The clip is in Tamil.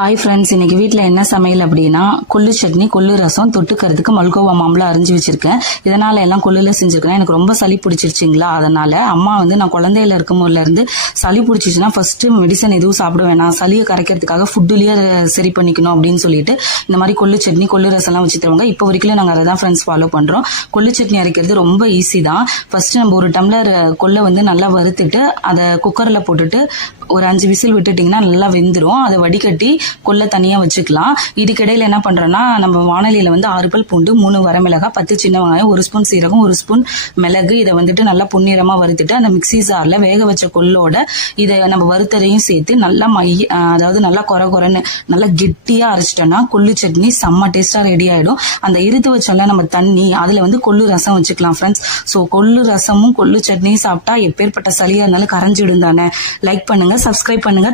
ஹாய் ஃப்ரெண்ட்ஸ், இன்னைக்கு வீட்டில் என்ன சமையல் அப்படின்னா கொள்ளு சட்னி, கொள்ளு ரசம், தொட்டுக்கிறதுக்கு மல்கோவா மாம்பழம் அரிஞ்சு வச்சிருக்கேன். இதனால எல்லாம் கொள்ளுல செஞ்சிருக்கேன். எனக்கு ரொம்ப சளி பிடிச்சிருச்சிங்களா, அதனால அம்மா நான் குழந்தையில இருக்கும் போதுல இருந்து சளி பிடிச்சிச்சுன்னா ஃபர்ஸ்ட் மெடிசன் எதுவும் சாப்பிட வேணாம், சளியை கரைக்கிறதுக்காக ஃபுட்டுலயே சரி பண்ணிக்கணும் அப்படின்னு சொல்லிட்டு இந்த மாதிரி கொள்ளு சட்னி, கொள்ளு ரசம்லாம் வச்சு தருவாங்க. இப்போ வரைக்கும் நாங்கள் அதை தான் ஃப்ரெண்ட்ஸ் ஃபாலோ பண்றோம். கொள்ளு சட்னி அரைக்கிறது ரொம்ப ஈஸி தான். ஃபர்ஸ்ட் நம்ம ஒரு டம்ளர் கொள்ளை நல்லா வறுத்துட்டு அதை குக்கர்ல போட்டுட்டு ஒரு 5 விசில் விட்டுட்டிங்கன்னா நல்லா வெந்துடும். அதை வடிகட்டி கொள்ளை தனியாக வச்சுக்கலாம். இதுக்கிடையில் என்ன பண்ணுறோன்னா, நம்ம வானலியில் 6 பல் பூண்டு, 3 வரமிளகாய், 10 சின்ன வெங்காயம், 1 ஸ்பூன் சீரகம், 1 ஸ்பூன் மிளகு, இதை நல்லா பொன்னிறமாக வறுத்துட்டு அந்த மிக்சி ஜாரில் வேக வச்ச கொள்ளோட இதை நம்ம வறுத்ததையும் சேர்த்து நல்லா நல்லா கொரன்னு நல்லா கெட்டியாக அரைச்சிட்டோன்னா கொள்ளு சட்னி செம்ம டேஸ்ட்டாக ரெடி ஆகிடும். அந்த இருத்து வச்சோம்ல நம்ம தண்ணி, அதில் கொள்ளு ரசம் வச்சுக்கலாம் ஃப்ரெண்ட்ஸ். ஸோ கொள்ளு ரசமும் கொள்ளு சட்னியும் சாப்பிட்டா எப்பேற்பட்ட சளியாக இருந்தாலும் கரைஞ்சிடும் தானே. லைக் பண்ணுங்க, சப்ஸ்கிரைப் பண்ணுங்க.